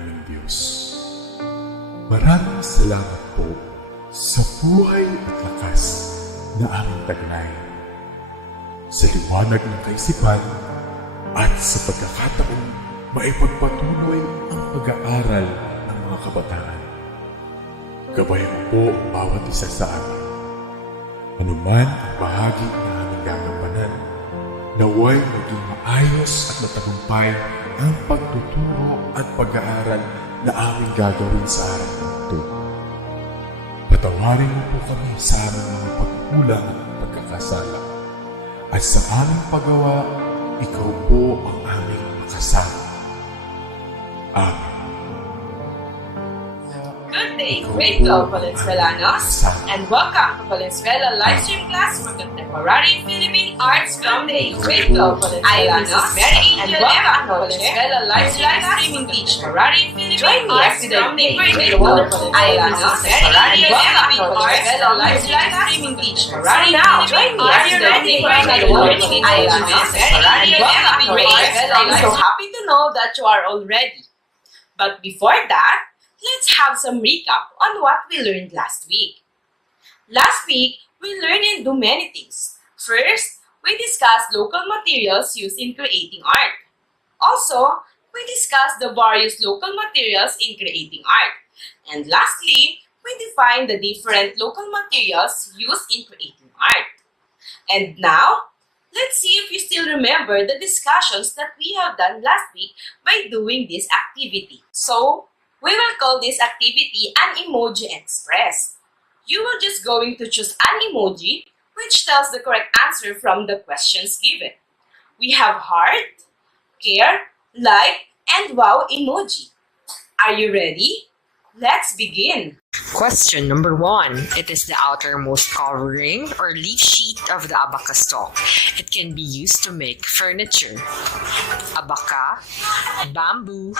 naming Diyos. Maraming salamat po sa buhay at lakas na aming taglay, sa liwanag ng kaisipan at sa pagkakataong maipagpatuloy ang pag-aaral ng mga kabataan. Gabayan mo po ang bawat isa sa amin. Anuman ang bahagi na aming gagampanan, naway maging maayos at matagumpay ang pagtuturo at pag-aaral na aming gagawin sa araw na ito. Patawarin mo po kami sa aming mga pagkukulang at pagkakasala. At sa aming paggawa, ikaw po ang aming makasama. Amen. Good day, grade 12 Valenzuelanos, and welcome to Valenzuela Livestream Class for Contemporary Philippine Arts from the grade 12 Valenzuelanos, and welcome to Valenzuela Livestream Streaming Contemporary Philippine Arts from the grade 12 Valenzuelanos, and welcome to Valenzuela Livestream Streaming Contemporary Philippine Arts from the grade 12 Valenzuelanos, and welcome to Valenzuela. I'm so happy to know that you are all ready. But before that, let's have some recap on what we learned last week. Last week, we learned and do many things. First, we discussed local materials used in creating art. Also, we discussed the various local materials in creating art. And lastly, we defined the different local materials used in creating art. And now, let's see if you still remember the discussions that we have done last week by doing this activity. So, we will call this activity an emoji express. You will just going to choose an emoji which tells the correct answer from the questions given. We have heart, care, like, and wow emoji. Are you ready? Let's begin. Question number 1. It is the outermost covering or leaf sheet of the abaca stalk. It can be used to make furniture. Abaca, bamboo,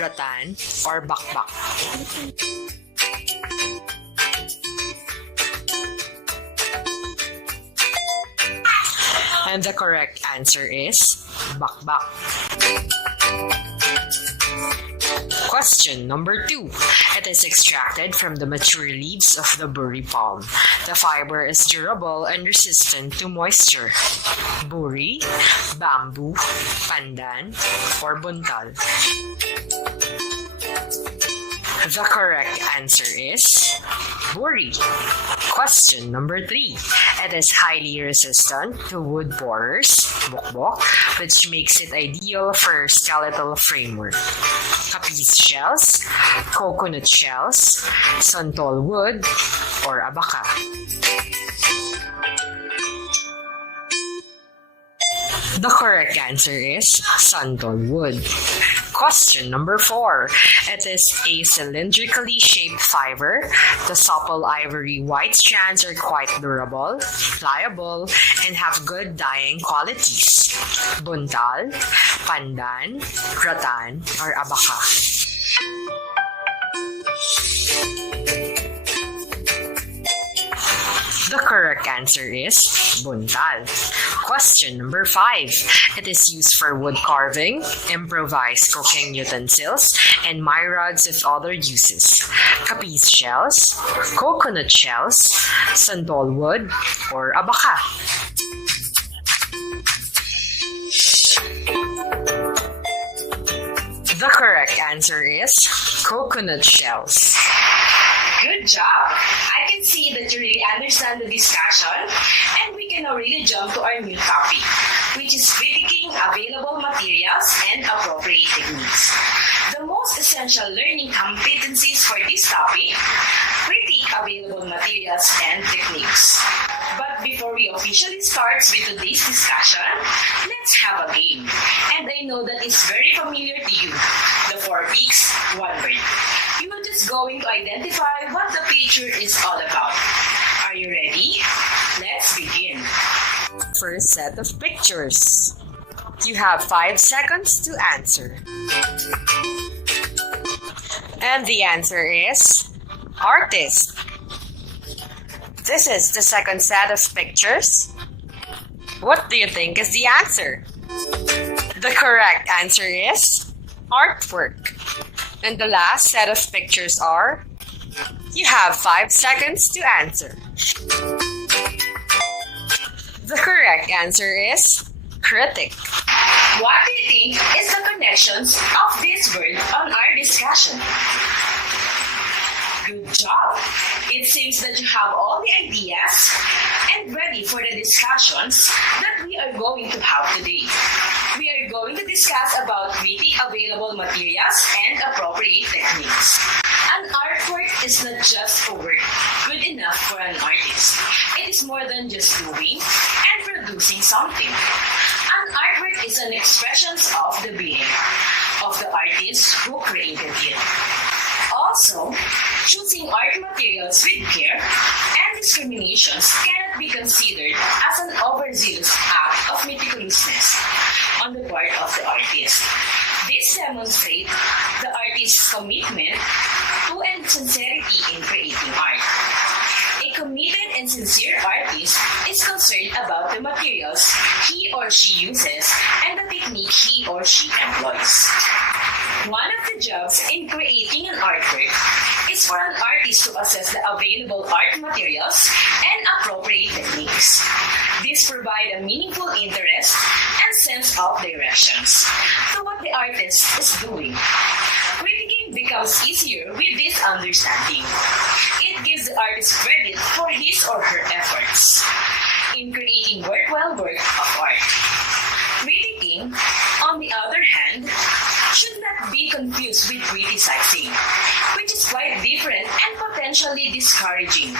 rattan, or bakbak. And the correct answer is bakbak. Question number 2. It is extracted from the mature leaves of the burri palm. The fiber is durable and resistant to moisture. Burri, bamboo, pandan, or buntal. The correct answer is burri. Question number 3. It is highly resistant to wood borers, bokbok, which makes it ideal for skeletal framework. Capiz shells, coconut shells, santol wood, or abaca. The correct answer is santol wood. Question number 4. It is a cylindrically shaped fiber. The supple ivory white strands are quite durable, pliable, and have good dyeing qualities. Buntal, pandan, rattan, or abaca. The correct answer is buntal. Question number 5. It is used for wood carving, improvised cooking utensils, and my rods with other uses. Capiz shells, coconut shells, santol wood, or abaca. The correct answer is coconut shells. Good job! I can see that you really understand the discussion, and we can already jump to our new topic, which is critiquing available materials and appropriate techniques. The most essential learning competencies for this topic: critique available materials and techniques. But before we officially start with today's discussion, let's have a game. And I know that it's very familiar to you. The 4 peaks, 1 word. You are just going to identify what the picture is all about. Are you ready? Let's begin. First set of pictures. You have 5 seconds to answer. And the answer is artist. This is the second set of pictures. What do you think is the answer? The correct answer is artwork. And the last set of pictures are... You have 5 seconds to answer. The correct answer is critic. What do you think is the connections of this word on our discussion? Good job! It seems that you have all the ideas and ready for the discussions that we are going to have today. We are going to discuss about critique available materials and appropriate techniques. An artwork is not just a work good enough for an artist. It is more than just doing and producing something. An artwork is an expression of the being of the artist who created it. Also, choosing art materials with care and discriminations cannot be considered as an overzealous act of meticulousness on the part of the artist. This demonstrates the artist's commitment to and sincerity in creating art. A committed and sincere artist is concerned about the materials he or she uses and the technique he or she employs. One of the jobs in creating an artwork is for an artist to assess the available art materials and appropriate techniques. These provide a meaningful interest and sense of directions to what the artist is doing. Critiquing becomes easier with this understanding. It gives the artist credit for his or her efforts in creating worthwhile work of art. Critiquing, on the other hand, should not be confused with criticizing, which is quite different and potentially discouraging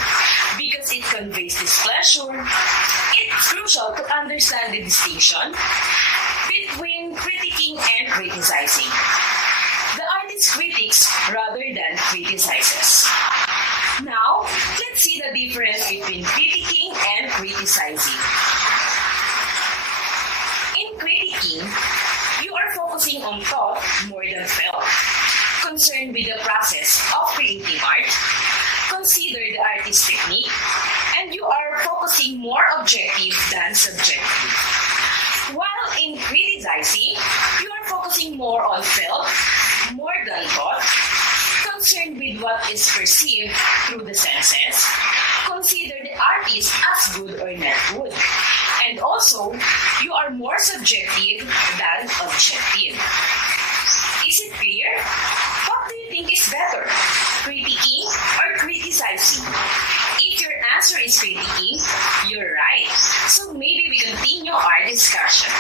because it conveys displeasure. It's crucial to understand the distinction between critiquing and criticizing. The artist critiques rather than criticizes. Now, let's see the difference between critiquing and criticizing. In critiquing, you are focusing on thought more than felt, concerned with the process of creating art, consider the artist's technique, and you are focusing more objective than subjective. While in criticizing, you are focusing more on felt more than thought, concerned with what is perceived through the senses, consider the artist as good or not good. And also, you are more subjective than objective. Is it clear? What do you think is better, critiquing or criticizing? If your answer is critiquing, you're right. So maybe we continue our discussion.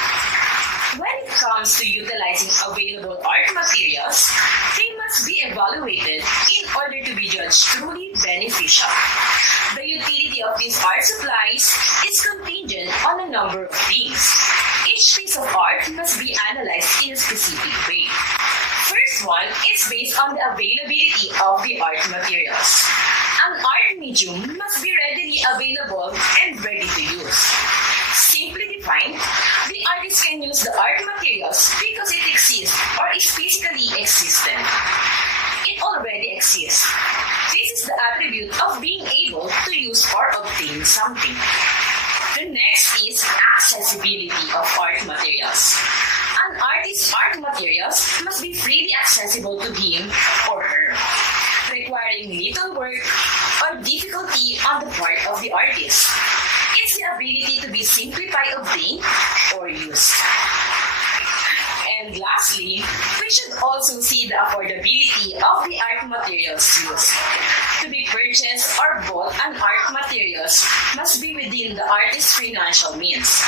When it comes to utilizing available art materials, they must be evaluated in order to be judged truly beneficial. The utility of these art supplies is contingent on a number of things. Each piece of art must be analyzed in a specific way. First one is based on the availability of the art materials. An art medium must be readily available and ready to use. Simply defined, the artist can use the art materials because it exists or is physically existent. It already exists. This is the attribute of being able to use or obtain something. The next is accessibility of art materials. An artist's art materials must be freely accessible to him or her, requiring little work or difficulty on the part of the artist. It's the ability to be simply obtained or used. And lastly, we should also see the affordability of the art materials used. To be purchased or bought an art materials must be within the artist's financial means.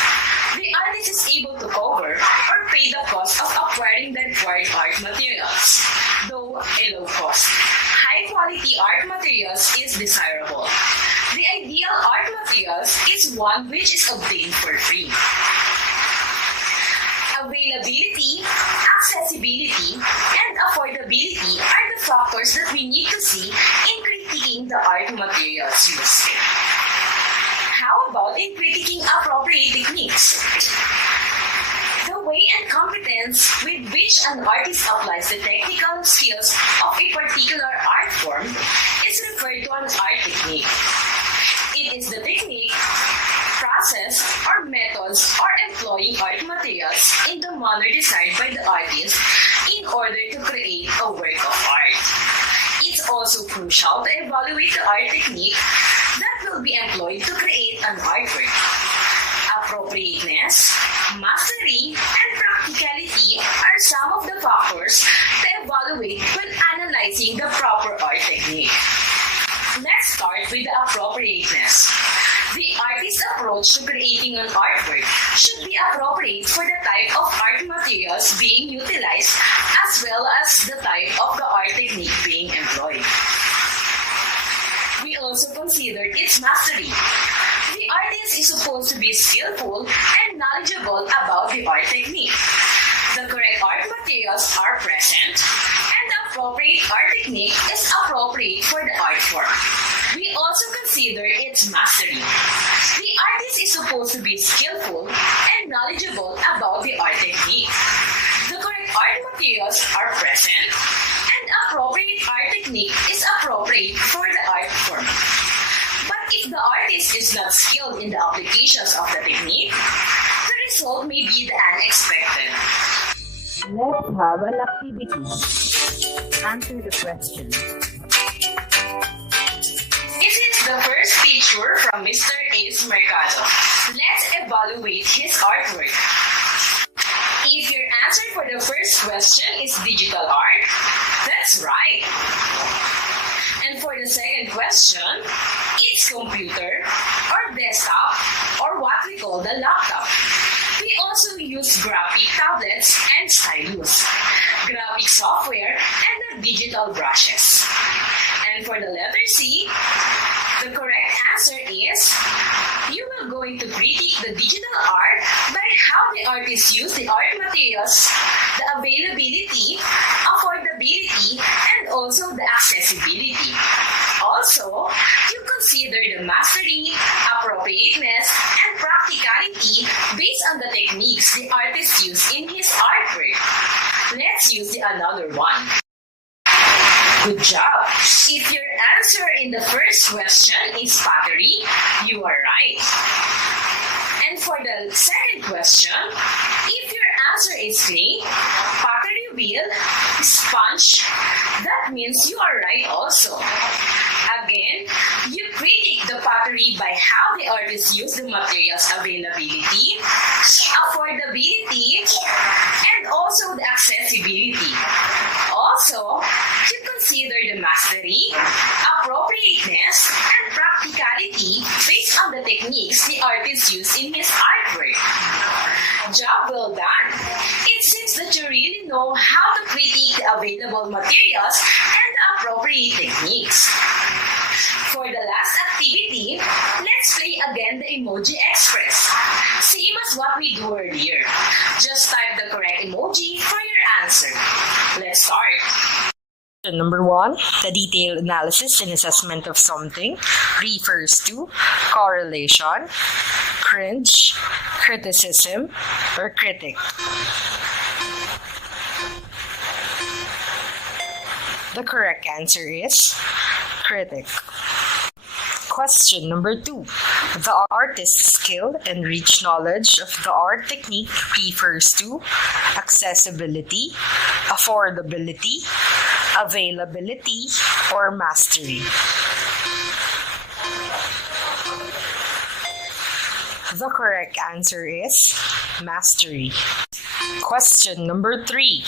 The artist is able to cover or pay the cost of acquiring the required art materials, though a low cost. High quality art materials is desirable. The ideal art materials is one which is obtained for free. Availability, accessibility, and affordability are the factors that we need to see in critiquing the art materials used. How about in critiquing appropriate techniques? The way and competence with which an artist applies the technical skills of a particular art form is referred to an art technique. It is the technique, process, or methods for employing art materials in the manner desired by the artist in in order to create a work of art. It's also crucial to evaluate the art technique that will be employed to create an artwork. Appropriateness, mastery, and practicality are some of the factors to evaluate when analyzing the proper art technique. Let's start with the appropriateness. The artist's approach to creating an artwork should be appropriate for the type of art materials being utilized as well as the type of the art technique being employed. We also consider its mastery. The artist is supposed to be skillful and knowledgeable about the art technique. The correct art materials are present, and the appropriate art technique is appropriate for the art form. We also consider its mastery. The artist is supposed to be skillful and knowledgeable about the art technique. The correct art materials are present, and appropriate art technique is appropriate for the art form. But if the artist is not skilled in the applications of the technique, the result may be the unexpected. Let's have an activity. Answer the question. This is the first picture from Mr. Ace Mercado. Let's evaluate his artwork. If your answer for the first question is digital art, that's right. And for the second question, it's computer or desktop or what we call the laptop. We also use graphic tablets and stylus, graphic software, and the digital brushes. And for the letter C, the correct answer is you are going to critique the digital art by how the artists use the art materials, the availability, affordability, and also the accessibility. Also, you consider the mastery, appropriateness, and practicality based on the techniques the artist used in his artwork. Let's use another one. Good job! If your answer in the first question is pottery, you are right. And for the second question, if your answer is clay, pottery wheel, sponge, that means you are right also. Again, you critique the pottery by how the artist used the materials availability, affordability, and also the accessibility. Also, you consider the mastery, appropriateness, and practicality based on the techniques the artist used in his artwork. Job well done! It seems that you really know how to critique the available materials and the appropriate techniques. For the last activity, let's play again the Emoji Express. Same as what we do earlier. Just type the correct emoji for your answer. Let's start. Number 1, the detailed analysis and assessment of something refers to correlation, cringe, criticism, or critic. The correct answer is critic. Question number 2. The artist's skill and rich knowledge of the art technique refers to accessibility, affordability, availability, or mastery. The correct answer is mastery. Question number 3.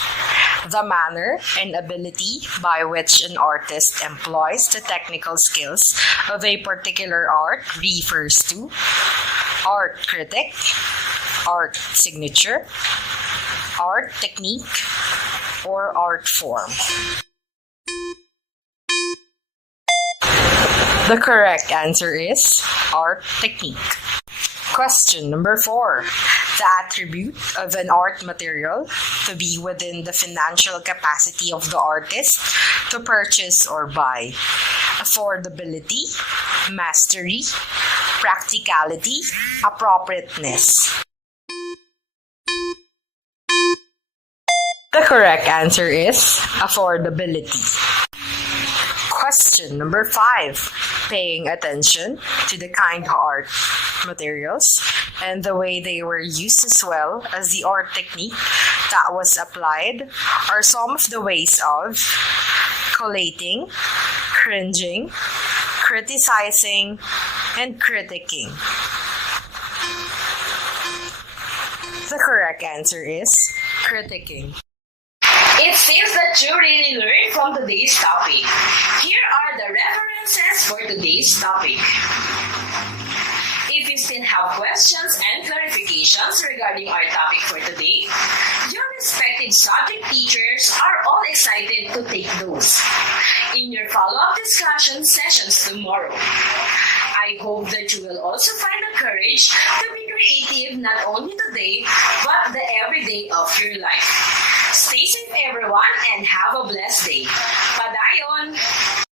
The manner and ability by which an artist employs the technical skills of a particular art refers to art critic, art signature, art technique, or art form. The correct answer is art technique. Question number 4. The attribute of an art material to be within the financial capacity of the artist to purchase or buy. Affordability, mastery, practicality, appropriateness. The correct answer is affordability. Question Question number 5. Paying attention to the kind art materials and the way they were used as well as the art technique that was applied are some of the ways of collating, cringing, criticizing, and critiquing. The correct answer is critiquing. It seems that you really learned from today's topic. Here are the references for today's topic. If you still have questions and clarifications regarding our topic for today, your respective subject teachers are all excited to take those in your follow-up discussion sessions tomorrow. I hope that you will also find the courage to be creative not only today, but the everyday of your life. Stay safe everyone and have a blessed day. Padayon!